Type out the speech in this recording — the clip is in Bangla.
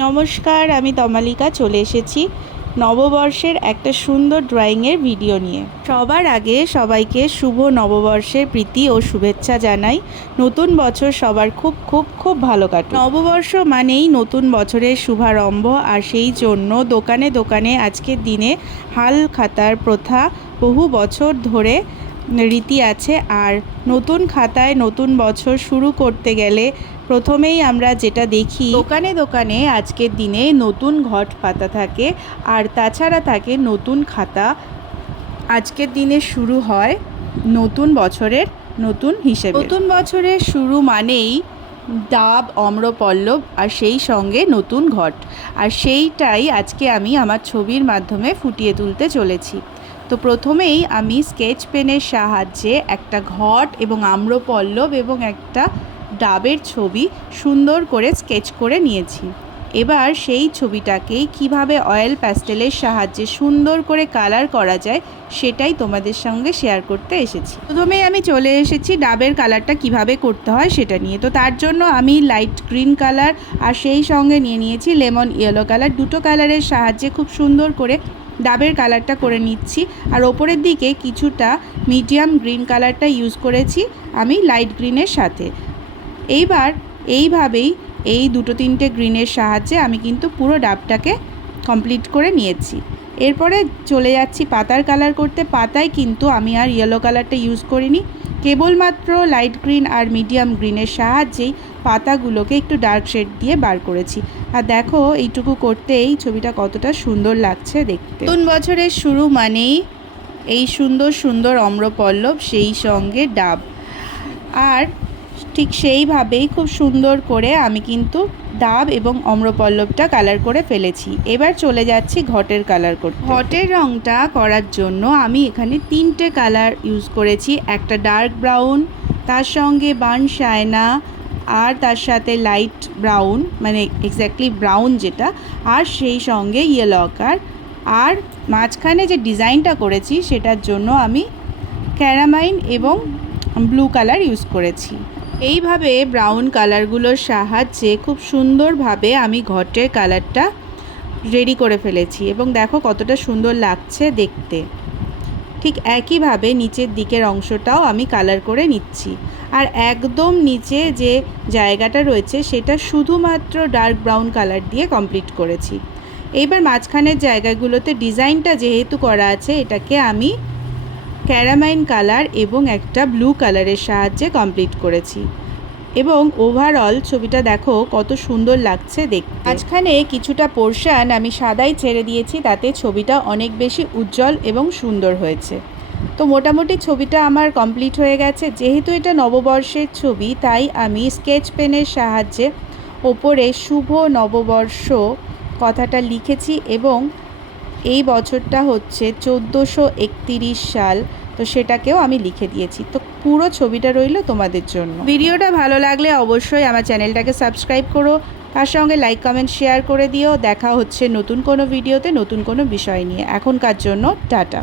নমস্কার, আমি তমালিকা, চলে এসেছি নববর্ষের একটা সুন্দর ড্রয়িংয়ের ভিডিও নিয়ে। সবার আগে সবাইকে শুভ নববর্ষের প্রীতি ও শুভেচ্ছা জানাই। নতুন বছর সবার খুব খুব খুব ভালো কাটুক। নববর্ষ মানেই নতুন বছরের শুভারম্ভ আর সেই জন্য দোকানে দোকানে আজকের দিনে হাল খাতার প্রথা বহু বছর ধরে রীতি আছে আর নতুন খাতায় নতুন বছর শুরু করতে গেলে প্রথমেই আমরা যেটা দেখি, দোকানে দোকানে আজকের দিনে নতুন ঘট পাতা থাকে আর তাছাড়া থাকে নতুন খাতা। আজকের দিনে শুরু হয় নতুন বছরের নতুন হিসেবে। নতুন বছরের শুরু মানেই ডাব অম্রপল্লব আর সেই সঙ্গে নতুন ঘট। আর সেইটাই আজকে আমি আমার ছবির মাধ্যমে ফুটিয়ে তুলতে চলেছি। তো প্রথমেই আমি স্কেচ পেনের সাহায্যে একটা ঘট এবং আম্রপল্লব এবং একটা ডাবের ছবি সুন্দর করে স্কেচ করে নিয়েছি। এবার সেই ছবিটাকেই কীভাবে অয়েল প্যাস্টেলের সাহায্যে সুন্দর করে কালার করা যায় সেটাই তোমাদের সঙ্গে শেয়ার করতে এসেছি। প্রথমেই আমি চলে এসেছি ডাবের কালারটা কীভাবে করতে হয় সেটা নিয়ে। তো তার জন্য আমি লাইট গ্রিন কালার আর সেই সঙ্গে নিয়ে নিয়েছি লেমন ইয়েলো কালার। দুটো কালারের সাহায্যে খুব সুন্দর করে ডাবের কালারটা করে নিচ্ছি। আর ওপরের দিকে কিছুটা মিডিয়াম গ্রিন কালারটা ইউজ করেছি আমি লাইট গ্রিনের সাথে। এইবার এইভাবেই এই দুটো তিনটে গ্রিনের সাহায্যে আমি কিন্তু পুরো ডাবটাকে কমপ্লিট করে নিয়েছি। এরপরে চলে যাচ্ছি পাতার কালার করতে। পাতায় কিন্তু আমি আর ইয়েলো কালারটা ইউজ করিনি। কেবলমাত্র লাইট গ্রিন আর মিডিয়াম গ্রিনের সাহায্যেই পাতাগুলোকে একটু ডার্ক শেড দিয়ে বার করেছি। আর দেখো, এইটুকু করতেই ছবিটা কতটা সুন্দর লাগছে দেখতে। নতুন বছরের শুরু মানেই এই সুন্দর সুন্দর অম্রপল্লব, সেই সঙ্গে ডাব। আর ঠিক সেইভাবেই খুব সুন্দর করে আমি কিন্তু ডাব এবং অম্রপল্লবটা কালার করে ফেলেছি। এবার চলে যাচ্ছি ঘটের কালার করতে। ঘটের রঙটা করার জন্য আমি এখানে তিনটে কালার ইউজ করেছি। একটা ডার্ক ব্রাউন তার সঙ্গে বান শায়না আর তার সাথে লাইট ব্রাউন মানে এক্স্যাক্টলি ব্রাউন যেটা, আর সেই সঙ্গে ইয়েলো আকার। আর মাঝখানে যে ডিজাইনটা করেছি, সেটার জন্য আমি ক্যারামাইন এবং ব্লু কালার ইউজ করেছি। এইভাবে ব্রাউন কালারগুলোর সাহায্যে খুব সুন্দরভাবে আমি ঘটের কালারটা রেডি করে ফেলেছি এবং দেখো কতটা সুন্দর লাগছে দেখতে। ঠিক একইভাবে নিচের দিকের অংশটাও আমি কালার করে নিচ্ছি। আর একদম নিচে যে জায়গাটা রয়েছে সেটা শুধুমাত্র ডার্ক ব্রাউন কালার দিয়ে কমপ্লিট করেছি। এইবার মাঝখানের জায়গাগুলোতে ডিজাইনটা যেহেতু করা আছে, এটাকে আমি ক্যারামাইন কালার এবং একটা ব্লু কালারের সাহায্যে কমপ্লিট করেছি। এবং ওভারঅল ছবিটা দেখো কত সুন্দর লাগছে দেখতে। মাঝখানে কিছুটা পোর্শান আমি সাদাই ছেড়ে দিয়েছি, তাতে ছবিটা অনেক বেশি উজ্জ্বল এবং সুন্দর হয়েছে। তো মোটামুটি ছবিটা আমার কমপ্লিট হয়ে গেছে। যেহেতু এটা নববর্ষের ছবি, তাই আমি স্কেচ পেনের সাহায্যে ওপরে শুভ নববর্ষ কথাটা লিখেছি এবং এই বছরটা হচ্ছে চোদ্দোশো সাল। তো সেটাকেও আমি লিখে দিয়েছি। তো পুরো ছবিটা রইল তোমাদের জন্য। ভিডিওটা ভালো লাগলে অবশ্যই আমার চ্যানেলটাকে সাবস্ক্রাইব করো। তার সঙ্গে লাইক, কমেন্ট, শেয়ার করে দিও। দেখা হচ্ছে নতুন কোনো ভিডিওতে নতুন কোনো বিষয় নিয়ে। এখনকার জন্য টাটা।